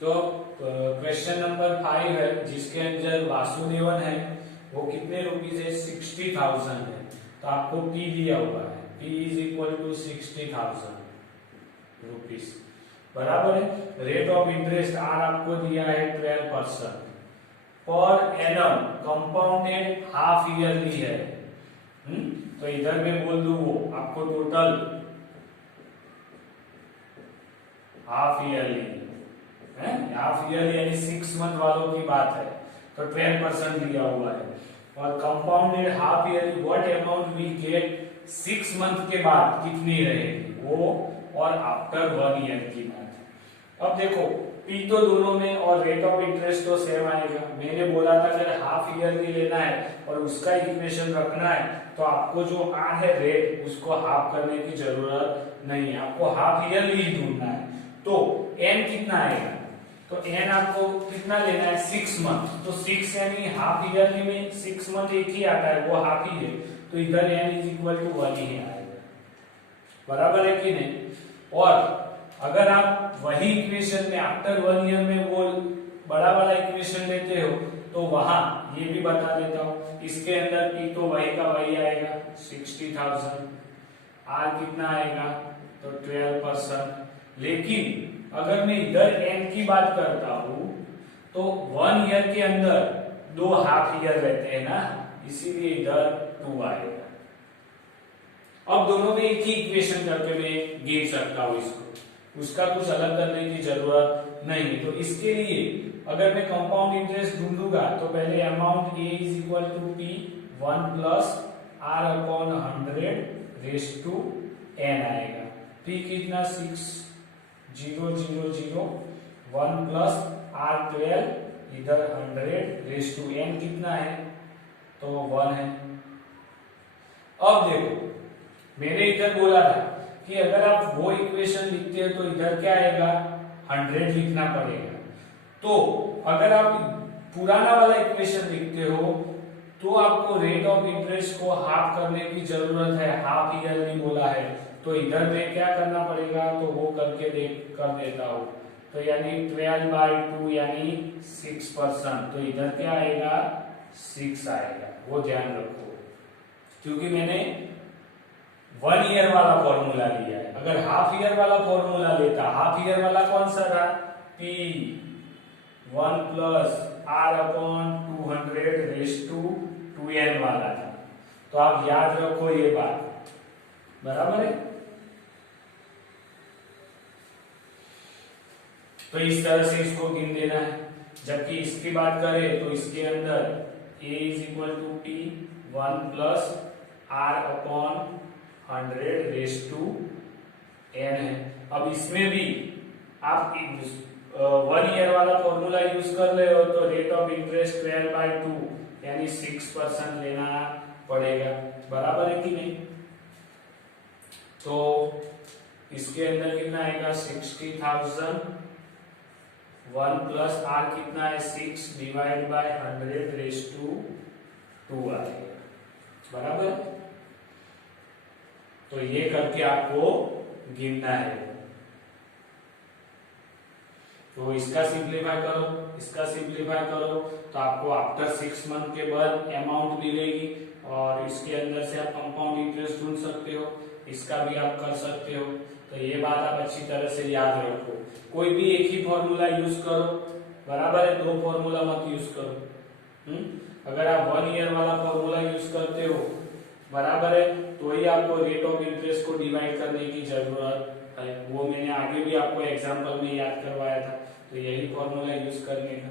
तो question number 5 है जिसके अंदर वासुदेवन है, वो कितने रुपीज है 60,000 है। तो आपको P दिया हुआ है, P is equal to 60,000 rupees, बराबर है। रेट ऑफ इंटरेस्ट R आपको दिया है 12% per annum, compounded half yearly है। तो इधर मैं बोल दूं वो आपको टोटल हाफ ईयरली है, हाफ ईयरली यानी 6 मंथ वालों की बात है, तो 12% दिया हुआ है। और compounded half yearly what amount we get 6 month के बाद कितनी रहेगी वो, और आफ्टर 1 ईयर की बात है। अब देखो P तो दोनों में और रेट ऑफ इंटरेस्ट तो सेम आएगा। मैंने बोला था अगर हाफ ईयरली लेना है और उसका इक्वेशन रखना है तो आपको जो R है रेट उसको हाफ करने की जरूरत नहीं है, आपको हाफ ईयरली ही ढूंढना है। तो N कितना आएगा, तो N आपको कितना लेना है 6 मंथ, तो 6 यानी हाफ ईयरली में 6 मंथ एक ही आता है, वो हाफ ही है, तो इधर N इज इक्वल टू 1 ही आएगा, बराबर है कि नहीं। और अगर आप वही इक्वेशन में आफ्टर 1 ईयर में वो बड़ा वाला इक्वेशन लेते हो तो वहां ये भी बता देता हूं, इसके अंदर P तो वही का वही आएगा 60,000, R कितना आएगा तो 12%। लेकिन अगर मैं इधर N की बात करता हूं तो 1 ईयर के अंदर 2 हाफ ईयर रहते हैं ना, इसीलिए इधर 2 आएगा। अब दोनों में एक ही इक्वेशन करके मैं गिन सकता हूं इसको, उसका कुछ अलग करने की जरूरत नहीं है। तो इसके लिए अगर मैं कंपाउंड इंटरेस्ट ढूंढूंगा तो पहले amount A is equal to P 1 plus R upon 100 raise to N आएगा। P कितना 6,000 1 प्लस R 12 इधर 100 रेस टू N कितना है तो 1 है। अब देखो मैंने इधर बोला था कि अगर आप वो इक्वेशन लिखते हो तो इधर क्या आएगा 100 लिखना पड़ेगा। तो अगर आप पुराना वाला इक्वेशन लिखते हो तो आपको रेट ऑफ इंटरेस्ट को हाफ करने की जरूरत है, हाफ ईयरली बोला है, तो इधर में क्या करना पड़ेगा तो वो करके कर देता हूं। तो यानी 12/2 यानी 6%, तो इधर क्या आएगा 6 आएगा, वो ध्यान रखो, क्योंकि मैंने 1 ईयर वाला फॉर्मूला लिया है। अगर हाफ ईयर वाला फॉर्मूला लेता, हाफ ईयर वाला कौन सा था P 1 plus R upon 200 raise to 2N वाला था। तो आप याद रखो ये बात, बराबर है। तो इस तरह से इसको गिन देना है। जबकि इसकी बात करें तो इसके अंदर A is equal to P 1 plus R upon 100 raise to N है। अब इसमें भी आप 1 ईयर वाला फॉर्मूला यूज कर रहे हो तो रेट ऑफ इंटरेस्ट 12/2 यानी 6% लेना पड़ेगा, बराबर है कि नहीं। तो इसके अंदर कितना आएगा 60,000 1 प्लस R कितना है 6 डिवाइड बाय 100 रेस टू 2 आएगा, बराबर। तो ये करके आपको गिनना है। तो इसका सिंप्लीफाई करो, इसका सिंप्लीफाई करो तो आपको आफ्टर 6 मंथ के बाद अमाउंट मिलेगी, और इसके अंदर से आप कंपाउंड इंटरेस्ट ढूंढ सकते हो, इसका भी आप कर सकते हो। तो ये बात आप अच्छी तरह से याद रखो, कोई भी एक ही फॉर्मूला यूज करो, बराबर है, 2 फॉर्मूला मत यूज करो। अगर आप 1 ईयर वाला फॉर्मूला यूज करते हो, बराबर है, तो ही आपको रेट ऑफ इंटरेस्ट को डिवाइड करने की जरूरत है। वो मैंने आगे भी आपको एग्जांपल में याद करवाया था, तो यही फॉर्मूला यूज करने का।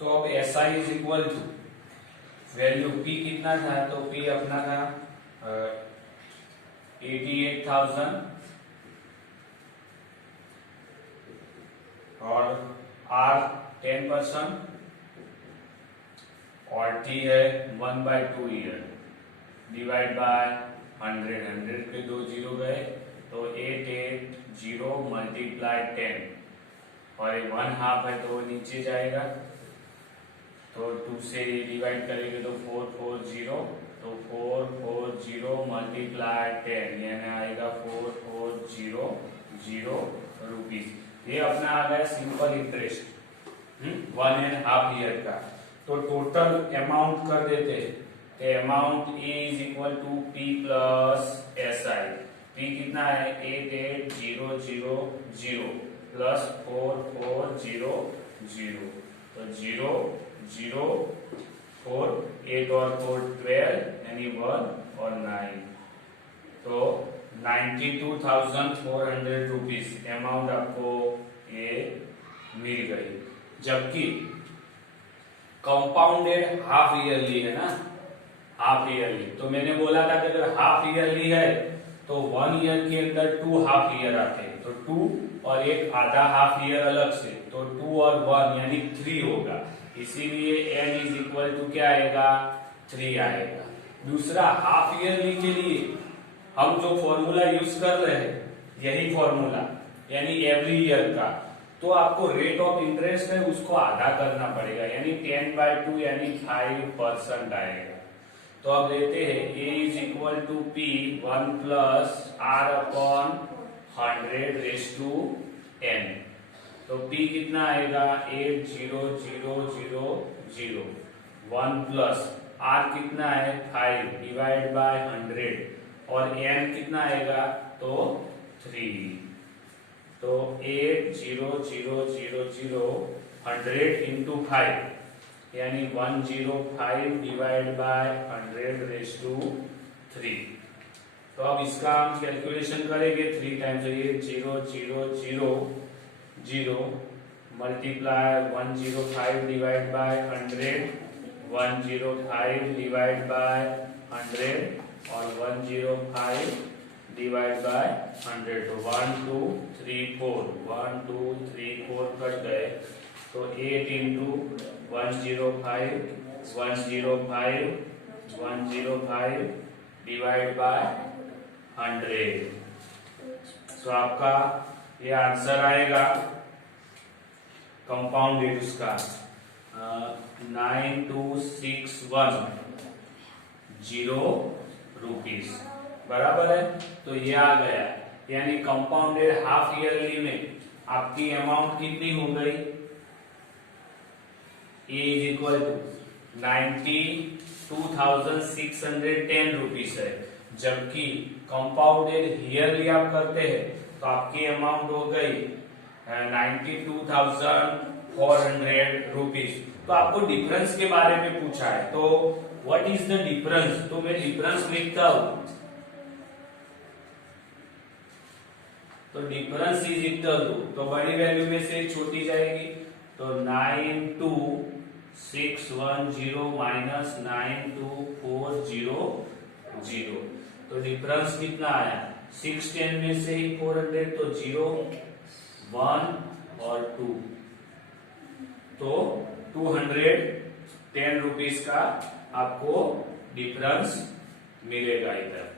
तो अब SI is equal to value P कितना था, तो P अपना था 88,000 और R 10% और T है 1/2 ईयर डिवाइड बाय 100 के 2 जीरो गए तो 880 मल्टीप्लाई 10 और 1/2 है तो वो नीचे जाएगा। तो 2 से डिवाइड करेंगे तो 440, तो 440 मल्टीप्लाई 10 यानी आएगा 4400 रुपीज। ये अपना आ गया सिंपल इंटरेस्ट 1.5 ईयर का। तो टोटल अमाउंट कर देते हैं, amount A is equal to P plus S I. P कितना है 88,000 प्लस 4400, तो 0 0 4 8 और 4 12 यानी 1 और 9, तो 92,400 रुपीज अमाउंट आपको ये मिल गई। जबकि कंपाउंडेड हाफ ईयरली है ना, हाफ ईयरली, तो मैंने बोला था कि अगर हाफ ईयरली है तो 1 ईयर के अंदर 2 हाफ ईयर आते हैं, तो 2 और एक आधा हाफ ईयर अलग से, तो 2 और 1 यानी 3 होगा। इसीलिए n इज इक्वल टू क्या आएगा 3 आएगा। दूसरा हाफ ईयरली के लिए हम जो फॉर्मूला यूज कर रहे हैं यही फॉर्मूला, यानी एवरी ईयर का, तो आपको रेट ऑफ इंटरेस्ट है उसको आधा करना पड़ेगा, यानी 10/2 यानी 5% आएगा। तो अब लेते हैं a is equal to P 1 plus R upon 100 raise to n। तो p कितना आएगा 80000, 1 प्लस r कितना है 5 डिवाइड बाय 100 और n कितना आएगा तो 3। तो 80000 100 इंटू 5 यानी 105 डिवाइड बाय 100 रेज टू 3। तो अब इसका हम कैलकुलेशन करेंगे 3 टाइम्स, तो 8000 multiply 105 divide by 100, 105 divide by 100 और 105 डिवाइड बाय 100, तो 1 2 3 4 1 2 3 4 कट गए, तो 8 इंटू 105 डिवाइड बाय 100, तो आपका ये आंसर आएगा कंपाउंडेड उसका 9261 रुपीज, बराबर है। तो ये आ गया, यानी कंपाउंडेड हाफ ईयरली में आपकी अमाउंट कितनी हो गई ए इज इक्वल टू 92,610 रुपीज है। जबकि कंपाउंडेड ईयरली आप करते हैं तो आपकी अमाउंट हो गई 92,400 रुपीज। तो आपको डिफरेंस के बारे में पूछा है, तो व्हाट इज द डिफरेंस, तो मैं डिफरेंस लिखता हूं, तो डिफरेंस इज इक्वल टू, तो बड़ी वैल्यू में से छोटी जाएगी, तो 92,610 माइनस 92,400, तो डिफरेंस कितना आया 610 में से ही 400, तो 0 1 और 2, तो 210 रुपीज का आपको डिफरेंस मिलेगा इधर।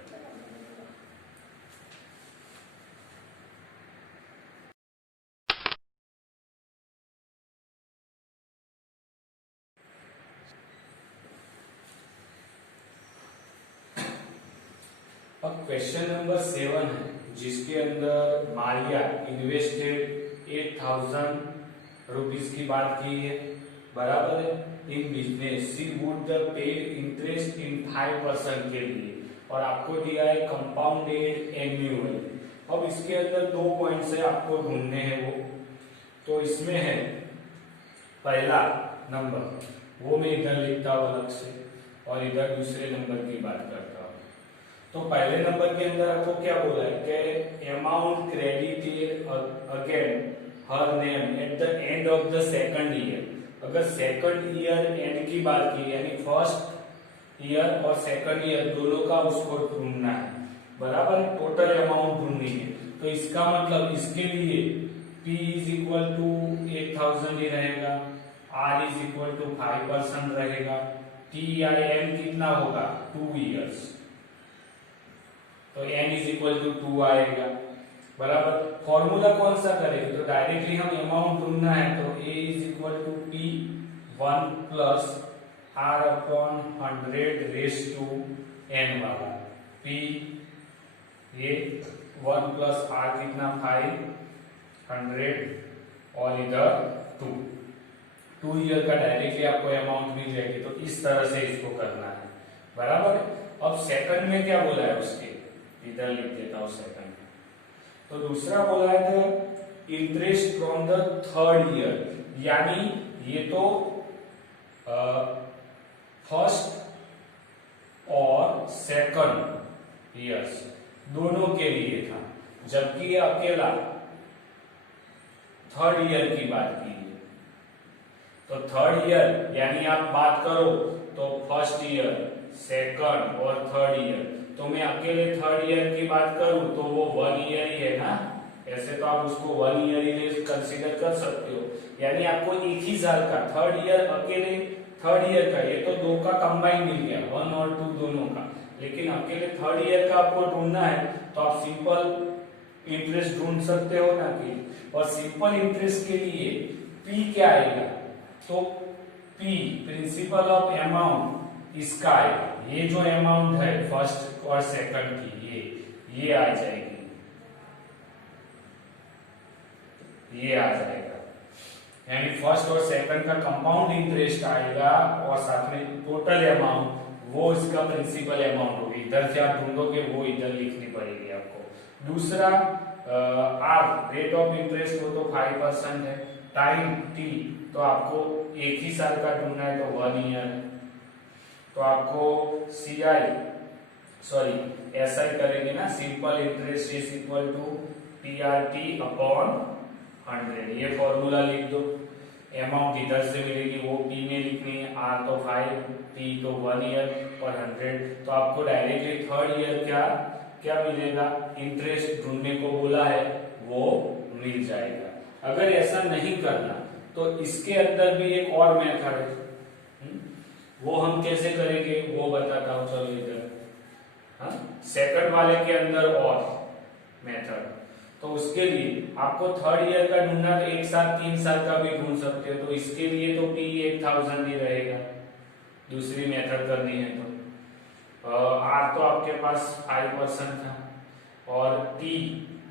अब क्वेश्चन नंबर 7 है, जिसके अंदर मालिया इन्वेस्टेड 8,000 रुपीज की बात की है, बराबर है। In business she would the pay interest in 5% के लिए, और आपको दिया है कंपाउंडेड एन्युअल। अब इसके अंदर 2 पॉइंट्स है आपको ढूंढने हैं वो, तो इसमें है पहला नंबर, वो मैं इधर लिखता हूं अलग से, और इधर दूसरे नंबर की बात करता हूं। तो पहले नंबर के अंदर आपको क्या बोला है कि amount credited again her name at the end of the second year. अगर सेकंड ईयर एंड की बात की, यानी फर्स्ट ईयर और सेकंड ईयर दोनों का उसको ढूंढना है, बराबर, टोटल अमाउंट ढूंढनी है। तो इसका मतलब इसके लिए P इज इक्वल टू 8,000 ही रहेगा, R इज इक्वल टू 5% रहेगा, T या N कितना होगा 2 इयर्स, तो n इज इक्वल टू 2 आएगा, बराबर। फॉर्मूला कौन सा करेंगे, तो डायरेक्टली हम अमाउंट ढूंढना है, तो a is equal to P 1 plus R upon 100 raise to n वाला p, ये 1 प्लस आर कितना 500 और इधर 2 ईयर का डायरेक्टली आपको अमाउंट मिल जाएगी। तो इस तरह से इसको करना है, बराबर है। अब सेकंड में क्या बोला है उसके, इधर लिख देता हूं सेकंड में। तो दूसरा बोला है interest from the third year, यानी ये तो फर्स्ट और सेकंड ईयर्स दोनों के लिए था, जबकि ये अकेला थर्ड ईयर की बात की है। तो थर्ड ईयर यानी आप बात करो तो फर्स्ट ईयर, सेकंड और थर्ड ईयर, तो मैं अकेले थर्ड ईयर की बात करूं तो वो 1 ईयर ही है ना, ऐसे तो आप उसको 1 ईयर ही कंसीडर कर सकते हो। यानी आपको एक ही साल का थर्ड ईयर, अकेले थर्ड ईयर का, ये तो दो का कंबाइन मिल गया 1 और 2 दोनों का, लेकिन अकेले थर्ड ईयर का आपको ढूंढना है तो आप सिंपल इंटरेस्ट ढूंढ सकते हो ना कि, और सिंपल इंटरेस्ट के लिए पी क्या आएगा, तो पी प्रिंसिपल ऑफ अमाउंट इसका आएगा, ये जो अमाउंट है फर्स्ट और सेकंड की ये आ जाएगी, ये आ जाएगा। यानी फर्स्ट और सेकंड का कंपाउंड इंटरेस्ट आएगा और साथ में टोटल अमाउंट, वो इसका प्रिंसिपल अमाउंट होगी। इधर से आप ढूंढोगे वो इधर लिखनी पड़ेगी आपको। दूसरा आर रेट ऑफ इंटरेस्ट, वो तो 5% है। टाइम टी, तो आपको एक ही साल का ढूंढना है तो 1 ईयर, तो आपको ऐसा ही करेंगे ना, simple interest is equal to PRT upon 100, ये फॉर्मूला लिख दो। अमाउंट इधर से मिलेगी वो P में लिखनी है, R तो 5, T तो 1 ईयर और 100, तो आपको डायरेक्टली थर्ड ईयर क्या मिलेगा, इंटरेस्ट ढूंढने को बोला है वो मिल जाएगा। अगर ऐसा नहीं करना तो इसके अंदर भी एक और मेथड है, वो हम कैसे करेंगे वो बताता हूं, चलो इधर। सेकंड वाले के अंदर और मेथड, तो उसके लिए आपको थर्ड ईयर का ढूंढना, तो एक साथ 3 साल का भी ढूंढ सकते हो, तो इसके लिए तो P 1000 ही रहेगा, दूसरी मेथड करनी है तो। R तो आपके पास 5% था, और T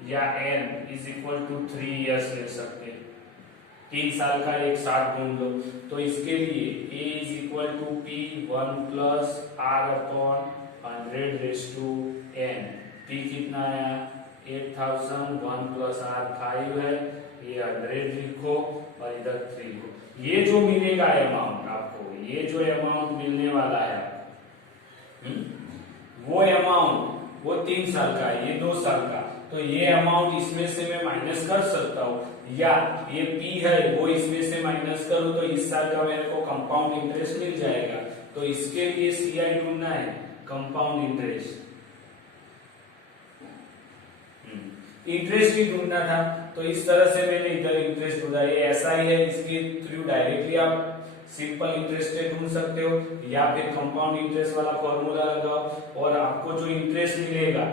या N is equal to 3 years ले सकते हैं, 3 साल का एक साथ ढूंढ लो। तो इसके लिए A is equal to P 1 plus R upon 100 raise to N। P कितना आया 8000, 1 प्लस R 5 है, ये 100 लिखो और इधर 3 लिखो। ये जो मिलेगा अमाउंट आपको, ये जो अमाउंट मिलने वाला है वो अमाउंट, वो 3 साल का है, ये 2 साल का, तो ये अमाउंट इसमें से मैं माइनस कर सकता हूँ, या ये P है वो इसमें से माइनस करूँ तो इस साल का मेरे को कंपाउंड इंटरेस्ट मिल जाएगा। तो इसके लिए CI ढूंढना है, कंपाउंड इंटरेस्ट, इंटरेस्ट ही ढूंढना था। तो इस तरह से मैंने इधर इंटरेस्ट ढूंढा, ये ऐसा ही है, इसके थ्रू डायरेक्टली आप सिंपल इंटरेस्ट ढूंढ सकते हो, या फिर कंपाउंड इंटरेस्ट वाला फॉर्मूला लगाओ और आपको जो इंटरेस्ट मिलेगा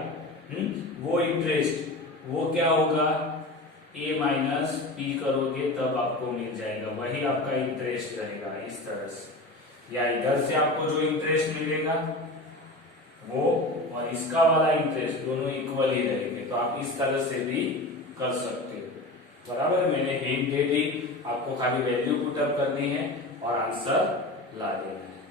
वो इंटरेस्ट वो क्या होगा, A माइनस P करोगे तब आपको मिल जाएगा, वही आपका इंटरेस्ट रहेगा इस तरह से। या इधर से आपको जो इंटरेस्ट मिलेगा वो और इसका वाला इंटरेस्ट दोनों इक्वल ही रहेंगे, तो आप इस तरह से भी कर सकते हो। बराबर, मैंने हिंट दे दी, आपको खाली वैल्यू पुट अप करनी है और आंसर ला देना है।